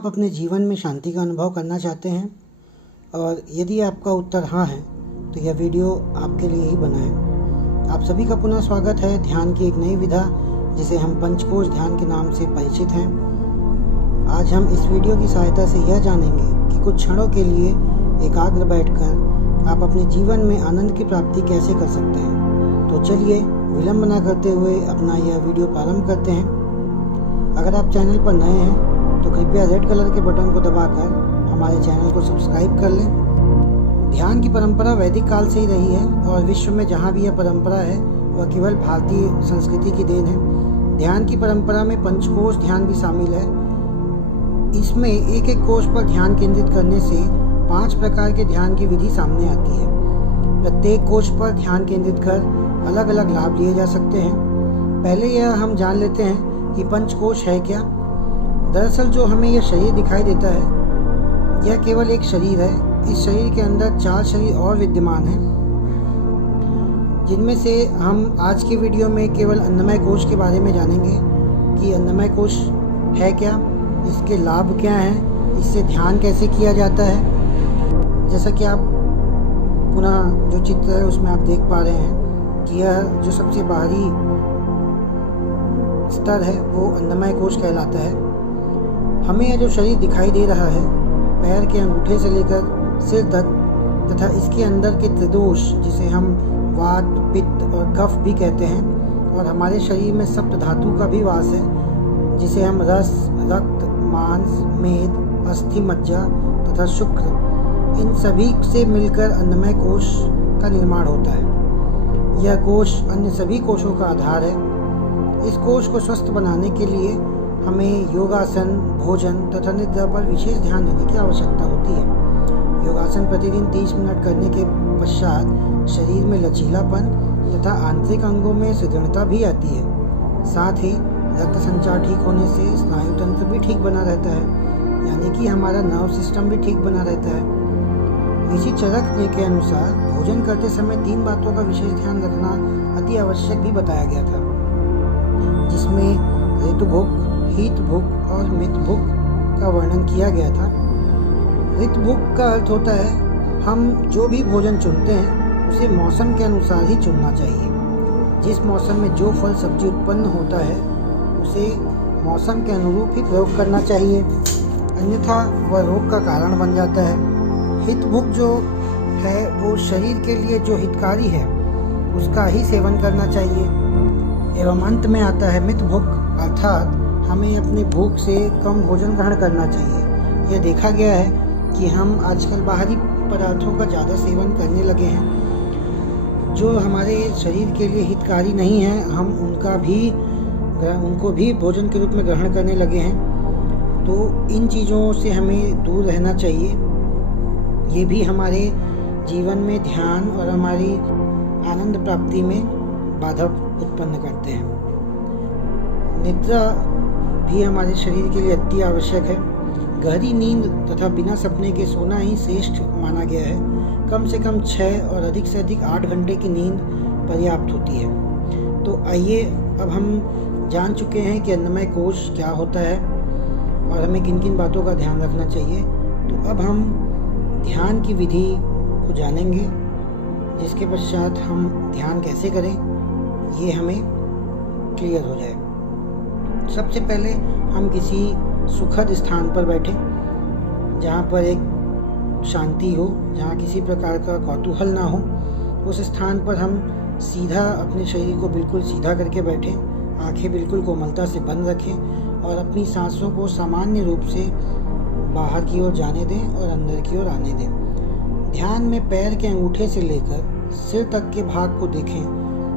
आप अपने जीवन में शांति का अनुभव करना चाहते हैं? और यदि आपका उत्तर हाँ है तो यह वीडियो आपके लिए ही बना है। आप सभी का पुनः स्वागत है ध्यान की एक नई विधा जिसे हम पंचकोश ध्यान के नाम से परिचित हैं। आज हम इस वीडियो की सहायता से यह जानेंगे कि कुछ क्षणों के लिए एकाग्र बैठकर आप अपने जीवन में आनंद की प्राप्ति कैसे कर सकते हैं। तो चलिए विलंब न करते हुए अपना यह वीडियो प्रारंभ करते हैं। अगर आप चैनल पर नए हैं तो कृपया रेड कलर के बटन को दबाकर हमारे चैनल को सब्सक्राइब कर लें। ध्यान की परंपरा वैदिक काल से ही रही है और विश्व में जहाँ भी यह परंपरा है वह केवल भारतीय संस्कृति की देन है। ध्यान की परंपरा में पंचकोश ध्यान भी शामिल है। इसमें एक एक कोश पर ध्यान केंद्रित करने से 5 प्रकार के ध्यान की विधि सामने आती है। प्रत्येक कोश पर ध्यान केंद्रित कर अलग अलग लाभ लिए जा सकते हैं। पहले यह हम जान लेते हैं कि पंचकोश है क्या। दरअसल जो हमें यह शरीर दिखाई देता है यह केवल एक शरीर है। इस शरीर के अंदर 4 शरीर और विद्यमान हैं, जिनमें से हम आज के वीडियो में केवल अन्नमय कोश के बारे में जानेंगे कि अन्नमय कोश है क्या, इसके लाभ क्या हैं, इससे ध्यान कैसे किया जाता है। जैसा कि आप पुनः जो चित्र है उसमें आप देख पा रहे हैं कि यह जो सबसे बाहरी स्तर है वो अन्नमय कोश कहलाता है। हमें यह जो शरीर दिखाई दे रहा है पैर के अंगूठे से लेकर सिर तक तथा इसके अंदर के त्रिदोष जिसे हम वात, पित्त और कफ भी कहते हैं, और हमारे शरीर में सप्त धातु का भी वास है जिसे हम रस, रक्त, मांस, मेद, अस्थि, मज्जा तथा शुक्र, इन सभी से मिलकर अन्नमय कोश का निर्माण होता है। यह कोश अन्य सभी कोशों का आधार है। इस कोश को स्वस्थ बनाने के लिए हमें योगासन, भोजन तथा निद्रा पर विशेष ध्यान देने की आवश्यकता होती है। योगासन प्रतिदिन 30 मिनट करने के पश्चात शरीर में लचीलापन तथा आंतरिक अंगों में सुदृढ़ता भी आती है। साथ ही रक्त संचार ठीक होने से स्नायु तंत्र भी ठीक बना रहता है, यानी कि हमारा नर्व सिस्टम भी ठीक बना रहता है। इसी चरक ने के अनुसार भोजन करते समय 3 बातों का विशेष ध्यान रखना अति आवश्यक भी बताया गया था, जिसमें ऋतु भुक, हीत भुक और मित भुक का वर्णन किया गया था। ऋतु भुक का अर्थ होता है हम जो भी भोजन चुनते हैं उसे मौसम के अनुसार ही चुनना चाहिए। जिस मौसम में जो फल सब्जी उत्पन्न होता है उसे मौसम के अनुरूप ही प्रयोग करना चाहिए, अन्यथा वह रोग का कारण बन जाता है। हित भुक जो है वो शरीर के लिए जो हितकारी है उसका ही सेवन करना चाहिए। एवं अंत में आता है मित भुक, अर्थात हमें अपनी भूख से कम भोजन ग्रहण करना चाहिए। यह देखा गया है कि हम आजकल बाहरी पदार्थों का ज़्यादा सेवन करने लगे हैं जो हमारे शरीर के लिए हितकारी नहीं है। हम उनको भी भोजन के रूप में ग्रहण करने लगे हैं। तो इन चीज़ों से हमें दूर रहना चाहिए। ये भी हमारे जीवन में ध्यान और हमारी आनंद प्राप्ति में बाधा उत्पन्न करते हैं। निद्रा भी हमारे शरीर के लिए अति आवश्यक है। गहरी नींद तथा बिना सपने के सोना ही श्रेष्ठ माना गया है। कम से कम 6 और अधिक से अधिक 8 घंटे की नींद पर्याप्त होती है। तो आइए अब हम जान चुके हैं कि अन्नमय कोश क्या होता है और हमें किन किन बातों का ध्यान रखना चाहिए। तो अब हम ध्यान की विधि को जानेंगे, जिसके पश्चात हम ध्यान कैसे करें ये हमें क्लियर हो जाए। सबसे पहले हम किसी सुखद स्थान पर बैठें जहाँ पर एक शांति हो, जहाँ किसी प्रकार का कौतूहल ना हो। उस स्थान पर हम सीधा अपने शरीर को बिल्कुल सीधा करके बैठें, आंखें बिल्कुल कोमलता से बंद रखें और अपनी सांसों को सामान्य रूप से बाहर की ओर जाने दें और अंदर की ओर आने दें। ध्यान में पैर के अंगूठे से लेकर सिर तक के भाग को देखें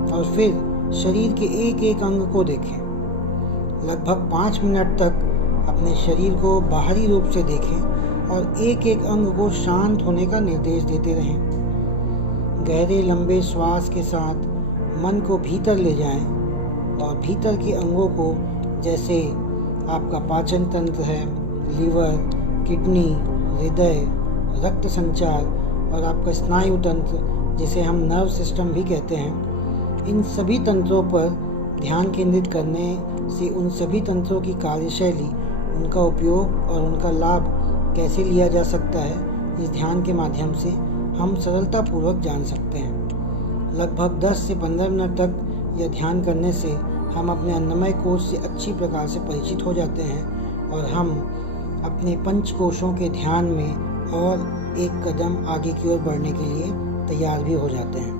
और फिर शरीर के एक एक अंग को देखें। लगभग 5 मिनट तक अपने शरीर को बाहरी रूप से देखें और एक एक अंग को शांत होने का निर्देश देते रहें। गहरे लंबे श्वास के साथ मन को भीतर ले जाएं और भीतर के अंगों को, जैसे आपका पाचन तंत्र है, लीवर, किडनी, हृदय, रक्त संचार और आपका स्नायु तंत्र जिसे हम नर्व सिस्टम भी कहते हैं, इन सभी तंत्रों पर ध्यान केंद्रित करने से उन सभी तंत्रों की कार्यशैली उनका उपयोग और उनका लाभ कैसे लिया जा सकता है, इस ध्यान के माध्यम से हम सरलतापूर्वक जान सकते हैं। लगभग 10 से 15 मिनट तक यह ध्यान करने से हम अपने अन्नमय कोश से अच्छी प्रकार से परिचित हो जाते हैं और हम अपने पंच कोशों के ध्यान में और एक कदम आगे की ओर बढ़ने के लिए तैयार भी हो जाते हैं।